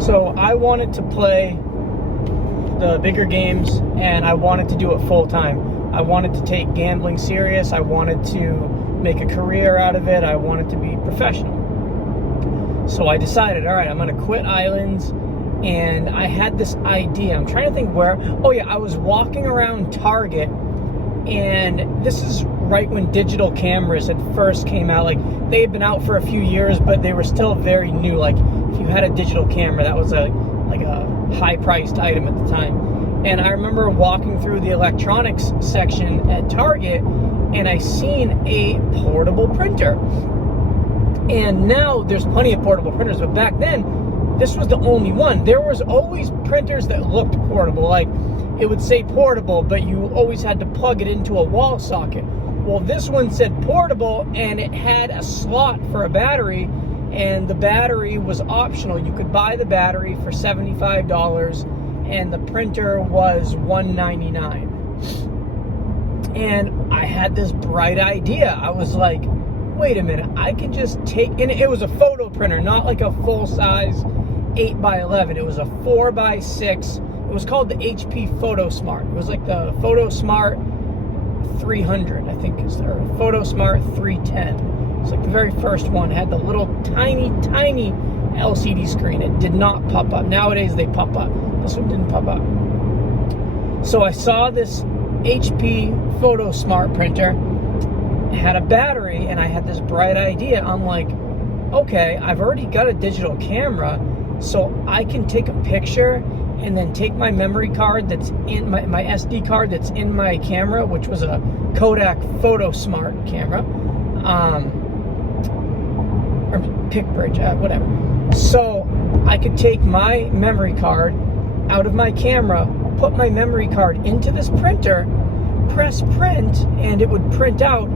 So I wanted to play the bigger games, and I wanted to do it full time. I wanted to take gambling serious. I wanted to make a career out of it. I wanted to be professional. So I decided, all right, I'm going to quit Islands. And I had this idea. I'm trying to think where. Oh yeah, I was walking around Target, and this is right when digital cameras had first came out. Like, they had been out for a few years, but they were still very new. Like, if you had a digital camera, that was a high-priced item at the time. And I remember walking through the electronics section at Target, and I seen a portable printer. And now there's plenty of portable printers, but back then, this was the only one. There was always printers that looked portable. Like, it would say portable, but you always had to plug it into a wall socket. Well, this one said portable, and it had a slot for a battery, and the battery was optional. You could buy the battery for $75, and the printer was $199. And I had this bright idea. I was like, wait a minute, I can just take, and it was a photo printer, not like a full-size 8x11. It was a 4x6. It was called the HP PhotoSmart. It was like the PhotoSmart 300, I think, or PhotoSmart 310. It's like the very first one. It had the little tiny LCD screen. It did not pop up. Nowadays they pop up. This one didn't pop up. So I saw this HP PhotoSmart printer. It had a battery, and I had this bright idea. I'm like, okay, I've already got a digital camera, so I can take a picture and then take my memory card that's in my SD card that's in my camera, which was a Kodak PhotoSmart camera, or PicBridge, whatever. So I could take my memory card out of my camera, put my memory card into this printer, press print, and it would print out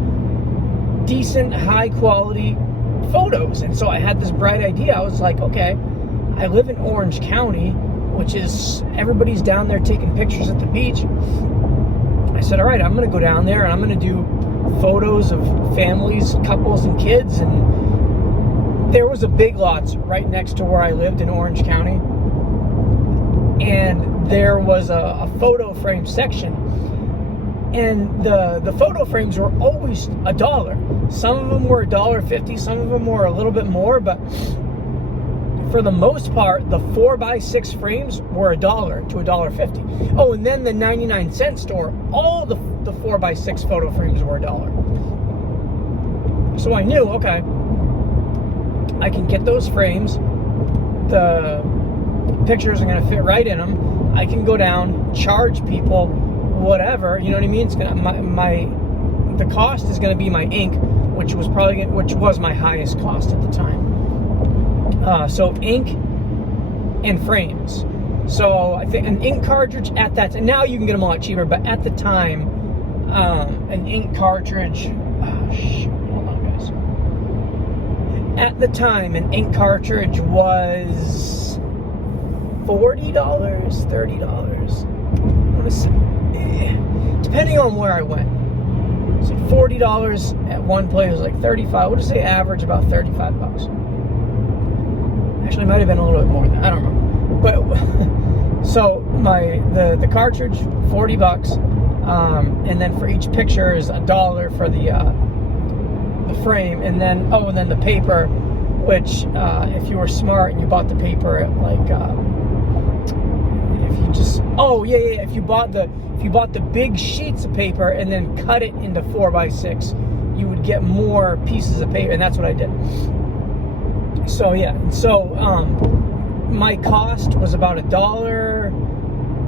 decent, high quality photos. And so I had this bright idea. I was like, okay, I live in Orange County, which is, everybody's down there taking pictures at the beach. I said, all right, I'm going to go down there and I'm going to do photos of families, couples, and kids. And there was a Big Lots right next to where I lived in Orange County. And there was a photo frame section. And the photo frames were always $1. Some of them were $1.50, some of them were a little bit more, but for the most part, the 4x6 frames were $1 to $1.50. Oh, and then the 99-cent store, all the 4x6 photo frames were $1. So I knew, okay, I can get those frames. The pictures are going to fit right in them. I can go down, charge people whatever, you know what I mean? It's gonna the cost is going to be my ink, which was my highest cost at the time. So ink and frames. So I think an ink cartridge at that time, now you can get them a lot cheaper, but at the time, an ink cartridge, hold on guys. At the time, an ink cartridge was $40, $30. Depending on where I went. So $40 at one place was like 35. We'll just say average about 35 bucks. Actually, it might have been a little bit more than that. I don't remember. But so the cartridge, 40 bucks, and then for each picture is $1 for the frame, and then the paper, which if you were smart and you bought the paper at like if you bought the big sheets of paper and then cut it into 4x6, you would get more pieces of paper, and that's what I did. So yeah, my cost was about $1,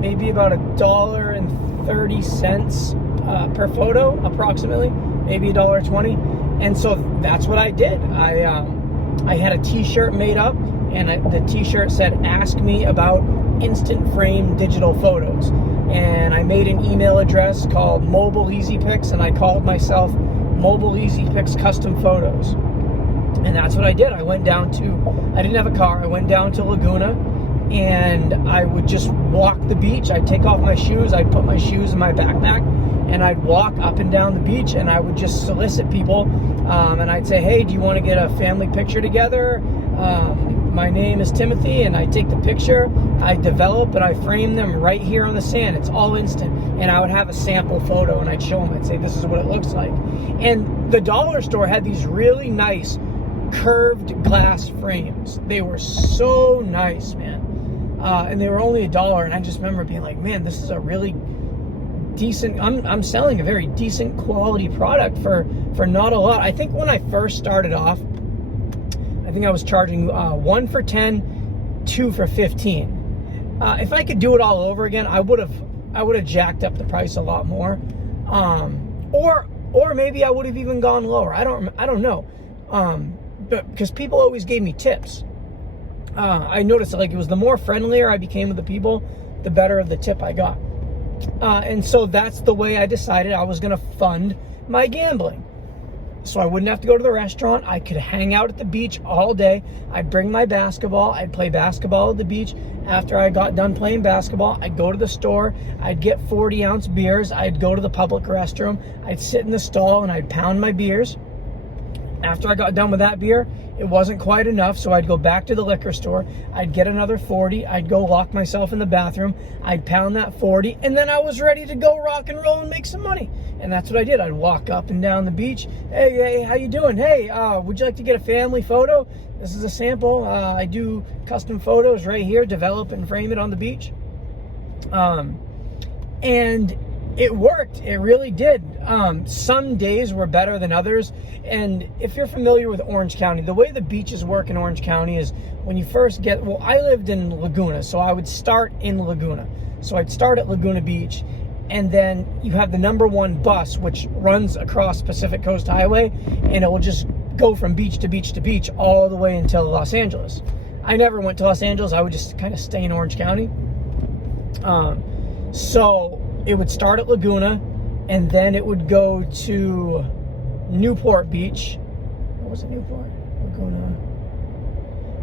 maybe about $1.30 per photo, approximately, maybe $1.20. And so that's what I did. I had a T-shirt made up, and the T-shirt said, "Ask me about instant frame digital photos." And I made an email address called Mobile Easy Pics, and I called myself Mobile Easy Pics Custom Photos. And that's what I did. I didn't have a car. I went down to Laguna, and I would just walk the beach. I'd take off my shoes. I'd put my shoes in my backpack, and I'd walk up and down the beach, and I would just solicit people. And I'd say, hey, do you want to get a family picture together? my name is Timothy, and I take the picture, I develop, and I frame them right here on the sand. It's all instant. And I would have a sample photo, and I'd show them. I'd say, this is what it looks like. And the dollar store had these really nice curved glass frames. They were so nice, man. And they were only $1. And I just remember being like, man, this is a really decent, I'm selling a very decent quality product for not a lot. I think when I first started off, I think I was charging 1 for 10, 2 for 15. If I could do it all over again, I would have jacked up the price a lot more. Or maybe I would have even gone lower. I don't know. But because people always gave me tips. I noticed like it was the more friendlier I became with the people, the better of the tip I got. And so that's the way I decided I was going to fund my gambling. So I wouldn't have to go to the restaurant. I could hang out at the beach all day. I'd bring my basketball. I'd play basketball at the beach. After I got done playing basketball, I'd go to the store. I'd get 40-ounce beers. I'd go to the public restroom. I'd sit in the stall and I'd pound my beers. After I got done with that beer, it wasn't quite enough, so I'd go back to the liquor store. I'd get another 40. I'd go lock myself in the bathroom. I'd pound that 40, and then I was ready to go rock and roll and make some money. And that's what I did. I'd walk up and down the beach. Hey, how you doing? Hey, would you like to get a family photo? This is a sample. I do custom photos right here, develop and frame it on the beach. And it worked. It really did. Some days were better than others. And if you're familiar with Orange County, the way the beaches work in Orange County is when you first get, well, I lived in Laguna, so I would start in Laguna. So I'd start at Laguna Beach, and then you have the number 1 bus, which runs across Pacific Coast Highway, and it will just go from beach to beach to beach all the way until Los Angeles. I never went to Los Angeles. I would just kind of stay in Orange County. So it would start at Laguna, and then it would go to Newport Beach. What was it, Newport? Laguna.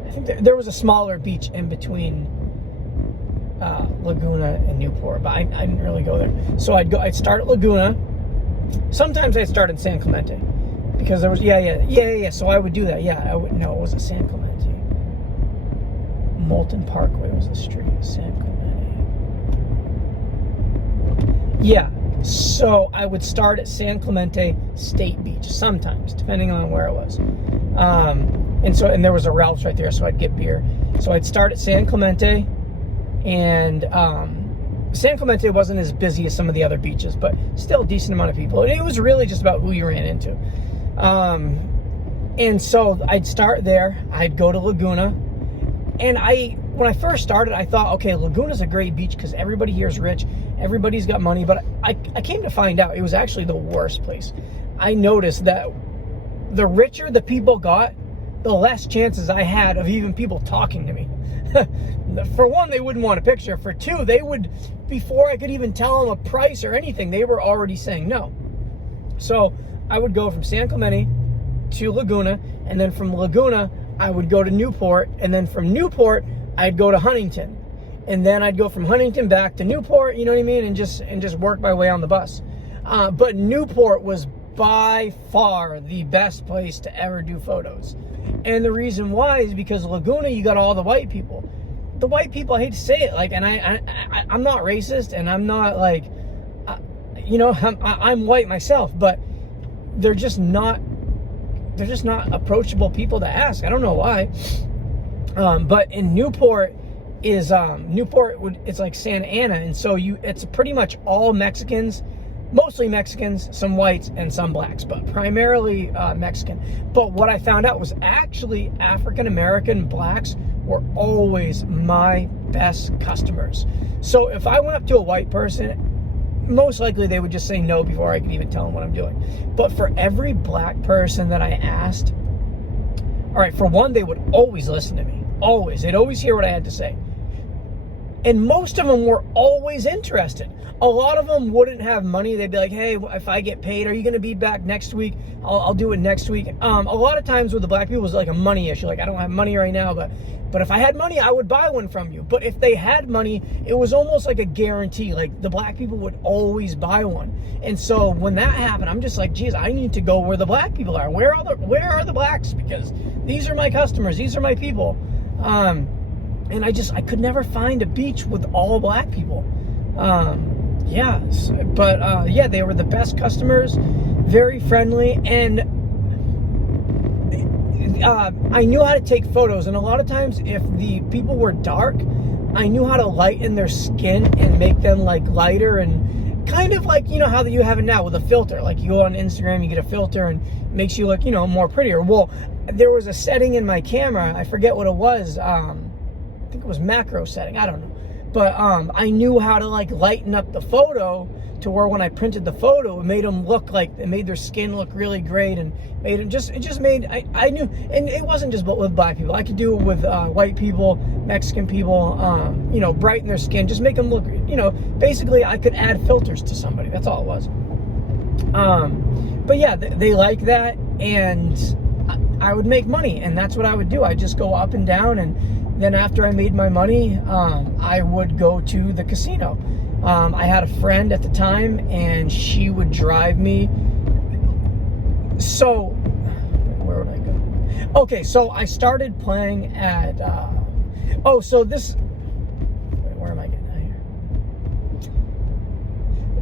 I think there was a smaller beach in between Laguna and Newport, but I didn't really go there. So I'd start at Laguna. Sometimes I'd start in San Clemente because there was, yeah. So I would do that. Yeah, no, it wasn't San Clemente. Moulton Parkway was the street. San Clemente. Yeah, so I would start at San Clemente State Beach sometimes, depending on where it was. And there was a Ralph's right there, so I'd get beer. So I'd start at San Clemente, and San Clemente wasn't as busy as some of the other beaches, but still a decent amount of people. And it was really just about who you ran into. And so I'd start there. I'd go to Laguna, and when I first started, I thought, okay, Laguna's a great beach because everybody here is rich. Everybody's got money. But I came to find out it was actually the worst place. I noticed that the richer the people got, the less chances I had of even people talking to me. For one, they wouldn't want a picture. For two, they would, before I could even tell them a price or anything, they were already saying no. So I would go from San Clemente to Laguna, and then from Laguna, I would go to Newport, and then from Newport, I'd go to Huntington, and then I'd go from Huntington back to Newport, you know what I mean, and just work my way on the bus. But Newport was by far the best place to ever do photos, and the reason why is because Laguna, you got all the white people. The white people, I hate to say it, like, and I'm not racist, and I'm not like, I'm white myself, but they're just not approachable people to ask. I don't know why. But in Newport is it's like Santa Ana, and so it's pretty much all Mexicans, mostly Mexicans, some whites and some blacks, but primarily Mexican. But what I found out was actually African American blacks were always my best customers. So if I went up to a white person, most likely they would just say no before I could even tell them what I'm doing. But for every black person that I asked, all right, for one, they would always listen to me. Always. They'd always hear what I had to say. And most of them were always interested. A lot of them wouldn't have money. They'd be like, hey, if I get paid, are you going to be back next week? I'll do it next week. A lot of times with the black people, it was like a money issue. Like, I don't have money right now, but if I had money, I would buy one from you. But if they had money, it was almost like a guarantee. Like, the black people would always buy one. And so when that happened, I'm just like, geez, I need to go where the black people are. Where are the blacks? Because these are my customers. These are my people. And I could never find a beach with all black people. Yeah, they were the best customers, very friendly, and I knew how to take photos. And a lot of times, if the people were dark, I knew how to lighten their skin and make them like lighter, and kind of like, you know, how you have it now with a filter. Like, you go on Instagram, you get a filter and it makes you look, you know, more prettier. Well, there was a setting in my camera, I forget what it was. I think it was macro setting, I don't know. But I knew how to like lighten up the photo to where when I printed the photo, it made them look like, it made their skin look really great, and made it just made, I knew, and it wasn't just with black people. I could do it with white people, Mexican people, you know, brighten their skin, just make them look, you know, basically I could add filters to somebody. That's all it was. But yeah, they like that, and I would make money, and that's what I would do. I just go up and down, and then after I made my money, I would go to the casino. I had a friend at the time, and she would drive me. So, where would I go? Okay, so I started playing at, where am I getting out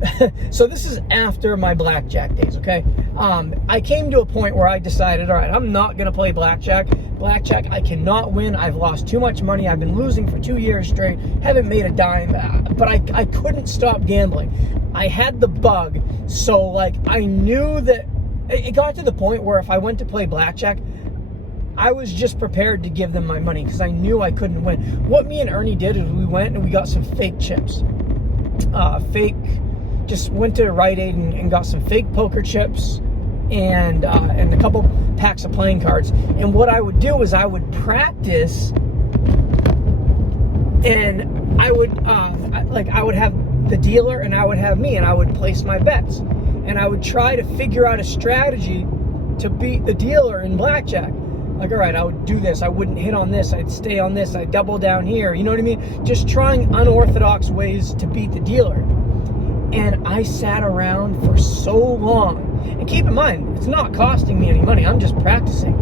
here? So this is after my blackjack days, okay? I came to a point where I decided, all right, I'm not gonna play blackjack. Blackjack, I cannot win. I've lost too much money. I've been losing for 2 years straight. Haven't made a dime, but I couldn't stop gambling. I had the bug, so like I knew that it got to the point where if I went to play blackjack, I was just prepared to give them my money because I knew I couldn't win. What me and Ernie did is we went and we got some fake chips. Just went to Rite Aid and got some fake poker chips and a couple packs of playing cards. And what I would do is I would practice, and I would I would have the dealer and I would have me, and I would place my bets, and I would try to figure out a strategy to beat the dealer in blackjack. Like, all right, I would do this, I wouldn't hit on this, I'd stay on this, I'd double down here, you know what I mean? Just trying unorthodox ways to beat the dealer. And I sat around for so long. And keep in mind, it's not costing me any money, I'm just practicing.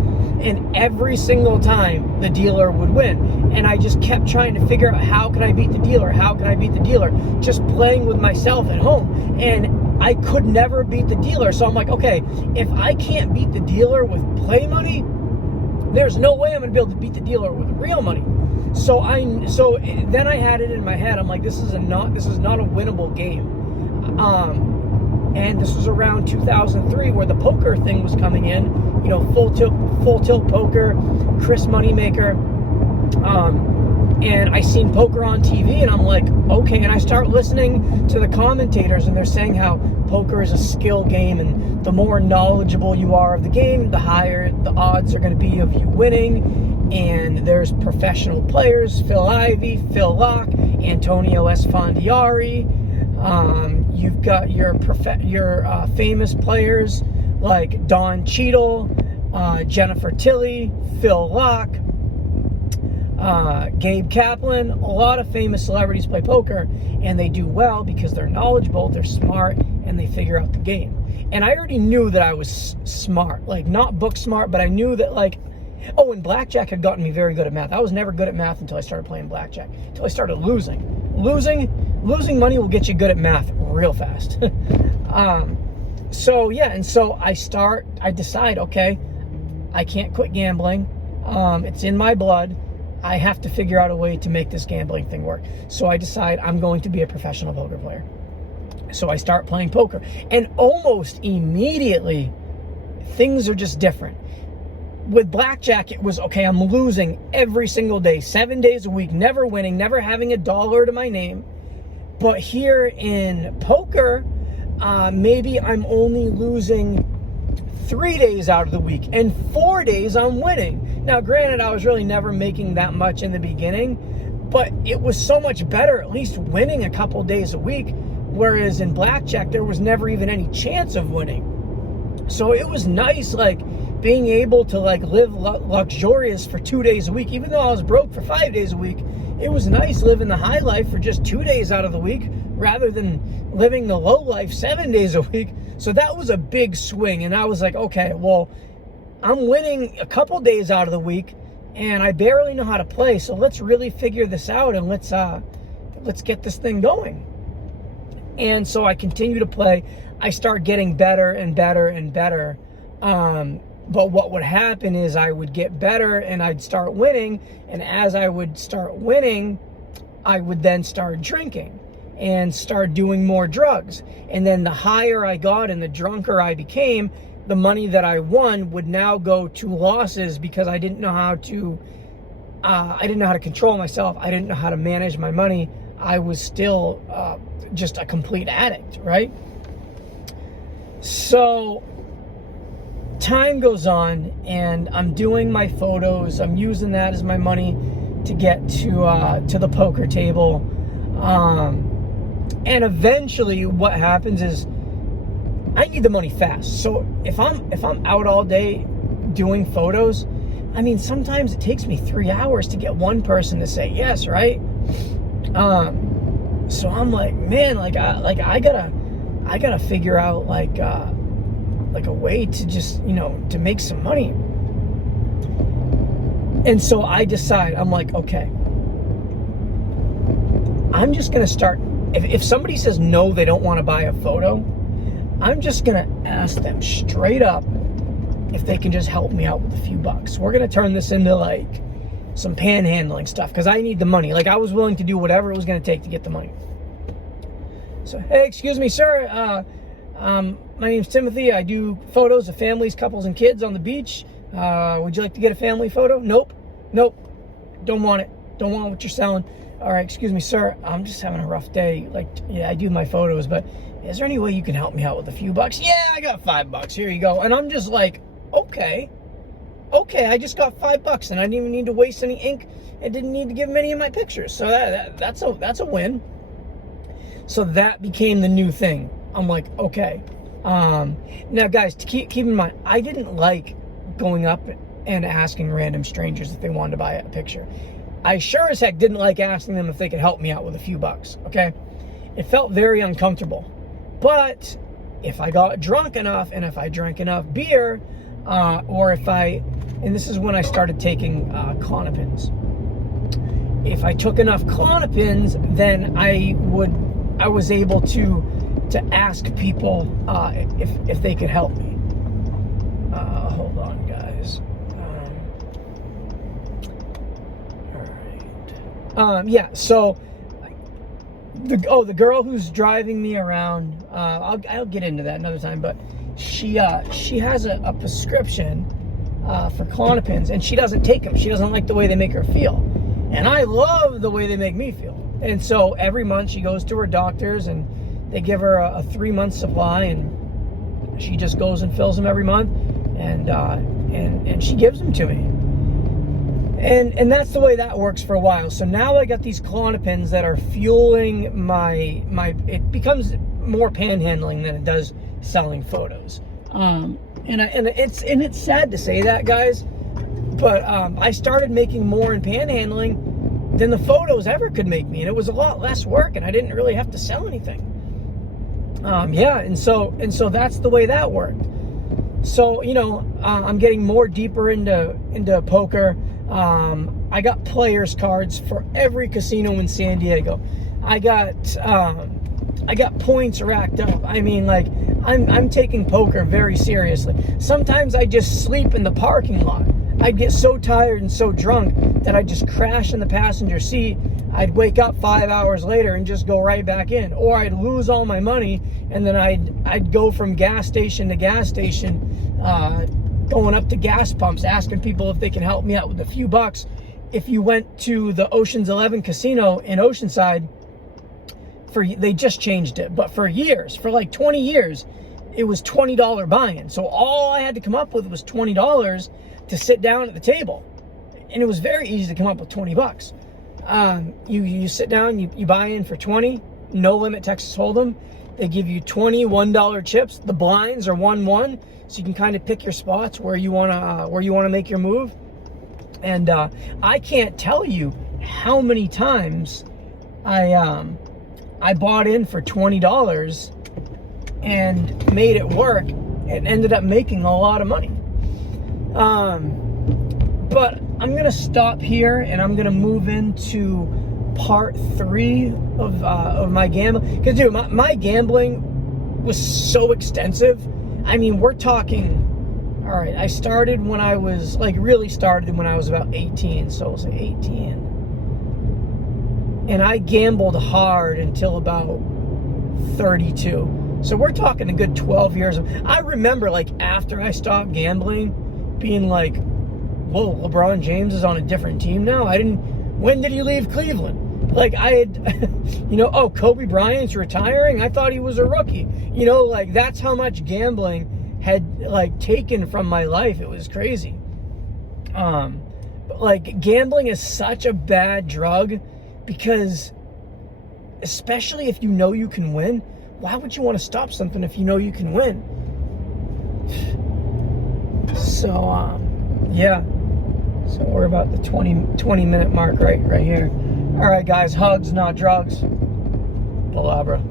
And every single time, the dealer would win. And I just kept trying to figure out, how can I beat the dealer? How can I beat the dealer? Just playing with myself at home. And I could never beat the dealer. So I'm like, okay, if I can't beat the dealer with play money, there's no way I'm gonna be able to beat the dealer with real money. So then I had it in my head. I'm like, this is not a winnable game. And this was around 2003 where the poker thing was coming in. You know, full tilt poker, Chris Moneymaker. And I seen poker on TV, and I'm like, okay. And I start listening to the commentators, and they're saying how poker is a skill game, and the more knowledgeable you are of the game, the higher the odds are going to be of you winning. And there's professional players, Phil Ivey, Phil Locke, Antonio Esfandiari. You've got your famous players like Don Cheadle, Jennifer Tilly, Phil Locke, Gabe Kaplan. A lot of famous celebrities play poker, and they do well because they're knowledgeable, they're smart, and they figure out the game. And I already knew that I was smart, like not book smart, but I knew that and blackjack had gotten me very good at math. I was never good at math until I started playing blackjack, until I started losing. Losing money will get you good at math real fast. So I decide, okay, I can't quit gambling. It's in my blood. I have to figure out a way to make this gambling thing work. So I decide I'm going to be a professional poker player. So I start playing poker, and almost immediately things are just different. With blackjack, it was, okay, I'm losing every single day, 7 days a week, never winning, never having a dollar to my name. But here in poker, maybe I'm only losing 3 days out of the week, and 4 days I'm winning. Now, granted, I was really never making that much in the beginning, but it was so much better at least winning a couple days a week, whereas in blackjack, there was never even any chance of winning. So it was nice, being able to live luxurious for 2 days a week. Even though I was broke for 5 days a week, it was nice living the high life for just 2 days out of the week rather than living the low life 7 days a week. So that was a big swing, and I was like, okay, well, I'm winning a couple days out of the week, and I barely know how to play. So let's really figure this out, and let's get this thing going. And so I continue to play. I start getting better and better and better. But what would happen is I would get better and I'd start winning. And as I would start winning, I would then start drinking and start doing more drugs. And then the higher I got and the drunker I became, the money that I won would now go to losses because I didn't know how to control myself. I didn't know how to manage my money. I was still just a complete addict, right? So time goes on, and I'm doing my photos. I'm using that as my money to get to the poker table. And eventually what happens is I need the money fast. So if I'm out all day doing photos, I mean, sometimes it takes me 3 hours to get one person to say yes, right? So I'm like, man, I gotta figure out like a way to just, to make some money. And so I decide, I'm like, okay, I'm just gonna start. If somebody says no, they don't want to buy a photo, I'm just gonna ask them straight up if they can just help me out with a few bucks. We're gonna turn this into like some panhandling stuff because I need the money. Like, I was willing to do whatever it was gonna take to get the money. So, hey, excuse me, sir. My name's Timothy. I do photos of families, couples, and kids on the beach. Would you like to get a family photo? Nope. Don't want it. Don't want what you're selling. All right, excuse me, sir. I'm just having a rough day. Like, yeah, I do my photos, but is there any way you can help me out with a few bucks? Yeah, I got $5. Here you go. And I'm just like, okay, I just got $5, and I didn't even need to waste any ink. I didn't need to give him any of my pictures. So that's a win. So that became the new thing. I'm like, okay. Now, guys, keep in mind, I didn't like going up and asking random strangers if they wanted to buy a picture. I sure as heck didn't like asking them if they could help me out with a few bucks, okay? It felt very uncomfortable. But if I got drunk enough, and if I drank enough beer, and this is when I started taking Klonopins. If I took enough Klonopins, then I was able to ask people if they could help me. Hold on, guys. All right. Yeah. So the girl who's driving me around. I'll get into that another time. But she has a prescription for Klonopins, and she doesn't take them. She doesn't like the way they make her feel, and I love the way they make me feel. And so every month she goes to her doctors, and they give her a 3-month supply, and she just goes and fills them every month, and she gives them to me. And that's the way that works for a while. So now I got these Klonopins that are fueling my it becomes more panhandling than it does selling photos. And it's sad to say that, guys, but I started making more in panhandling than the photos ever could make me, and it was a lot less work, and I didn't really have to sell anything. And so that's the way that worked. So I'm getting more deeper into poker. I got players cards for every casino in San Diego. I got points racked up. I mean, like, I'm taking poker very seriously. Sometimes I just sleep in the parking lot. I'd get so tired and so drunk that I'd just crash in the passenger seat. I'd wake up 5 hours later and just go right back in. Or I'd lose all my money, and then I'd go from gas station to gas station, going up to gas pumps, asking people if they can help me out with a few bucks. If you went to the Ocean's 11 casino in Oceanside, they just changed it, but for years, for like 20 years, it was $20 buy-in. So all I had to come up with was $20 to sit down at the table, and it was very easy to come up with $20. You sit down, you buy in for 20, no limit Texas Hold'em. They give you 20 $1 chips. The blinds are 1-1, so you can kind of pick your spots where you wanna make your move. And I can't tell you how many times I bought in for $20 and made it work and ended up making a lot of money. But I'm gonna stop here and I'm gonna move into part 3 of my gambling. Because, dude, my gambling was so extensive. I mean, we're talking. All right, I started when I was really started when I was about 18. So it was 18. And I gambled hard until about 32. So we're talking a good 12 years. I remember, after I stopped gambling, being like, whoa, LeBron James is on a different team now? When did he leave Cleveland? Kobe Bryant's retiring? I thought he was a rookie. That's how much gambling had, taken from my life. It was crazy. But, gambling is such a bad drug. Because, especially if you know you can win, why would you want to stop something if you know you can win? So, yeah. So we're about the 20-minute mark right here. All right, guys, hugs, not drugs. Palabra.